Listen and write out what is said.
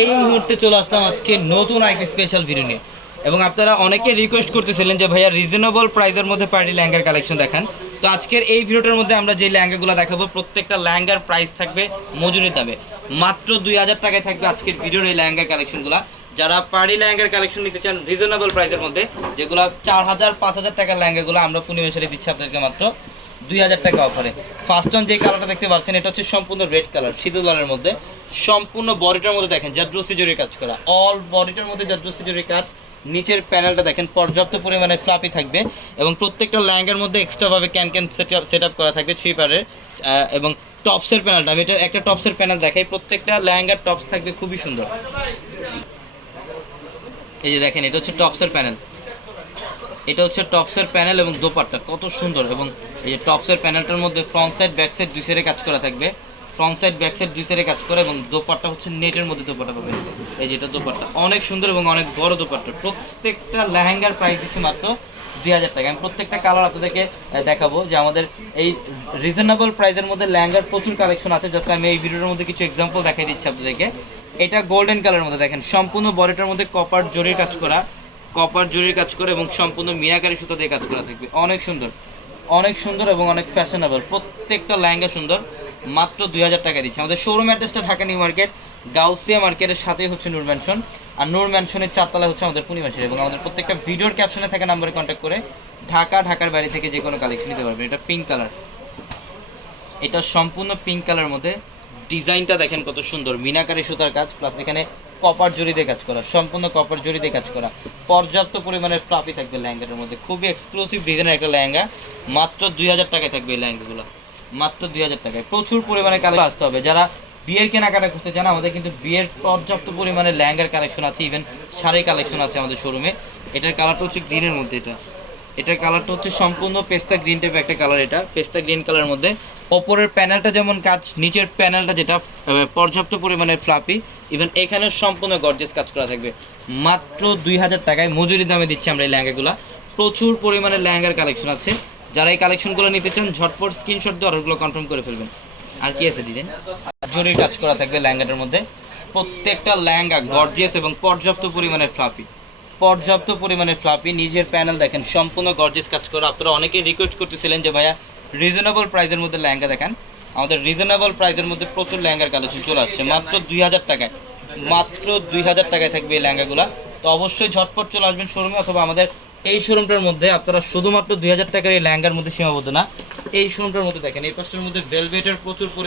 এই মুহূর্তে চলে আসলাম আজকে নতুন আরেকটি স্পেশাল ভিডিও নিয়ে। এবং আপনারা অনেকে রিকোয়েস্ট করতেছিলেন যে, ভাইয়া রিজনেবল প্রাইসের মধ্যে পার্টি ল্যাঙ্গার কালেকশন দেখান। তো আজকের এই ভিডিওটার মধ্যে আমরা যে ল্যাঙ্গাগুলো দেখাবো, প্রত্যেকটা ল্যাঙ্গার প্রাইস থাকবে মজুরি দামে। মাত্র দুই হাজার টাকায় থাকবে আজকের ভিডিওর এই ল্যাঙ্গার কালেকশনগুলো যারা পার্টি ল্যাঙ্গার কালেকশন নিতে চান রিজনেবল প্রাইসের মধ্যে, যেগুলো চার হাজার, পাঁচ হাজার টাকার ল্যাঙ্গাগুলো আমরা পূর্ণিমেশারি দিচ্ছি আপনাদেরকে মাত্র। দুই হাজার টাকা অফারে। ফার্স্ট অন যে কালারটা দেখতে পাচ্ছেন, এটা হচ্ছে সম্পূর্ণ রেড কালার সিঁদুর লালের মধ্যে। সম্পূর্ণ বডিটার মধ্যে দেখেন জাদ্রসি জরির কাজ করা। অল বডিটার মধ্যে জাদ্রসি জরির কাজ। নিচের প্যানেলটা দেখেন, পর্যাপ্ত পরিমাণে ফ্লাপি থাকবে এবং প্রত্যেকটা ল্যাঙ্গের মধ্যে এক্সট্রাভাবে ক্যান ক্যান সেট আপ করা থাকবে থ্রি পারের এবং টপসের প্যানেলটা আমি এটা একটা টপসের প্যানেল দেখাই, প্রত্যেকটা ল্যাঙ্গার টপস থাকবে খুবই সুন্দর। এই যে দেখেন, এটা হচ্ছে টপসের প্যানেল এটা হচ্ছে টপসের প্যানেল এবং দোপাট্টা, কত সুন্দর এবং এই যে টপসের প্যানেলটার মধ্যে ফ্রন্ট সাইড ব্যাক সাইড দুই সাইডে কাজ করা থাকবে। ফ্রন্ট সাইড ব্যাক সাইড দুই সাইডে কাজ করা এবং দোপাট্টা হচ্ছে নেটের মধ্যে দোপাট্টা পাবে এই যেটা দোপাট্টা। অনেক সুন্দর এবং অনেক বড় দোপাট্টা। প্রত্যেকটা লেহেঙ্গার প্রাইস দিচ্ছি মাত্র দুই হাজার টাকা। আমি প্রত্যেকটা কালার আপনাদেরকে দেখাবো যে আমাদের এই রিজনেবল প্রাইসের মধ্যে লেহেঙ্গার প্রচুর কালেকশন আছে। যাতে আমি এই ভিডিওর মধ্যে কিছু এক্সাম্পল দেখাই দিচ্ছি আপনাদেরকে। এটা গোল্ডেন কালারের মধ্যে দেখেন, সম্পূর্ণ বডিটার মধ্যে কপার জরির কাজ করা কপার জরির কাজ করা এবং সম্পূর্ণ মিনাকারি সুতা দিয়ে কাজ করা থাকবে। অনেক সুন্দর। অনেক সুন্দর এবং অনেক ফ্যাশনেবল প্রত্যেকটা লেহেঙ্গা সুন্দর, মাত্র দুই হাজার টাকা দিচ্ছে। আমাদের শোরুম অ্যাড্রেসটা ঢাকা নিউ মার্কেট, গাউসিয়া মার্কেটের সাথেই হচ্ছে নূর ম্যানশন আর নূর ম্যানশনের চারতলা হচ্ছে আমাদের পূর্ণিমাসের এবং আমাদের প্রত্যেকটা ভিডিওর ক্যাপশনে থাকা নাম্বারে কন্ট্যাক্ট করে ঢাকা, ঢাকার বাইরে থেকে যে কোনো কালেকশন নিতে পারবেন। এটা পিঙ্ক কালার এটা সম্পূর্ণ পিঙ্ক কালার মধ্যে। ডিজাইনটা দেখেন কত সুন্দর। মিনাকারি সুতার কাজ প্লাস এখানে কপার দিয়ে কাজ করা, সম্পূর্ণ কপার দিয়ে কাজ করা। পর্যাপ্ত পরিমাণের ফ্লাফি থাকবে লেহেঙ্গাটার মধ্যে। খুবই এক্সক্লুসিভ ডিজাইনের একটা লেহেঙ্গা মাত্র দুই হাজার টাকায় থাকবে এই লেহেঙ্গাগুলো মাত্র দুই হাজার টাকায়। প্রচুর পরিমাণে কালেকশন আসতে হবে। যারা বিয়ের কেনাকাটা করতে চান, আমাদের কিন্তু বিয়ের পর্যাপ্ত পরিমাণে লেহেঙ্গার কালেকশন আছে ইভেন শাড়ির কালেকশন আছে আমাদের শোরুমে এটার কালারটা হচ্ছে গ্রিনের মধ্যে এটা। এটার কালারটা হচ্ছে সম্পূর্ণ পেস্তা গ্রিন টাইপ একটা কালার এটা। পেস্তা গ্রিন কালারের মধ্যে ওপরের প্যানেলটা যেমন কাজ, নিচের প্যানেলটা যেটা পর্যাপ্ত পরিমাণে ফ্লাপি ইভেন এখানেও সম্পূর্ণ গর্জেস কাজ করা থাকবে। মাত্র দুই হাজার টাকায় মজুরি দামে দিচ্ছি আমরা এই লেহেঙ্গাগুলো। প্রচুর পরিমাণে লেহেঙ্গার কালেকশন আছে। যারা এই কালেকশনগুলো নিতে চান, ঝটপট স্ক্রিনশট দিয়ে অর্ডারগুলো কনফার্ম করে ফেলবেন। আর কি আছে দিদিন জরির কাজ করা থাকবে লেহেঙ্গাটার মধ্যে। প্রত্যেকটা লেহেঙ্গা গর্জিয়াস এবং পর্যাপ্ত পরিমাণে ফ্লাপি পর্যাপ্ত পরিমাণে ফ্লাপি, নিজের প্যানেল দেখেন, সম্পূর্ণ গর্জিয়াস কাজ করে। আপনারা অনেকেই রিকোয়েস্ট করতেছিলেন যে, ভাইয়া রিজনেবল প্রাইসের মধ্যে লেহেঙ্গা দেখান। আমাদের রিজনেবল প্রাইসের মধ্যে প্রচুর লেহেঙ্গার কালেকশন চলে আসছে, মাত্র দুই হাজার টাকায়। মাত্র দুই হাজার টাকায় থাকবে এই লেহেঙ্গাগুলো। তো অবশ্যই ঝটপট চলে আসবেন শোরুমে অথবা আমাদের এই শোরুমটার মধ্যে। আপনারা শুধুমাত্র দুই হাজার টাকার এই লেহেঙ্গার মধ্যে সীমাবদ্ধ না, এই শোরুমটার মধ্যে দেখেন, এই পাঁচটার মধ্যে ভেলভেটের প্রচুর পরিমাণ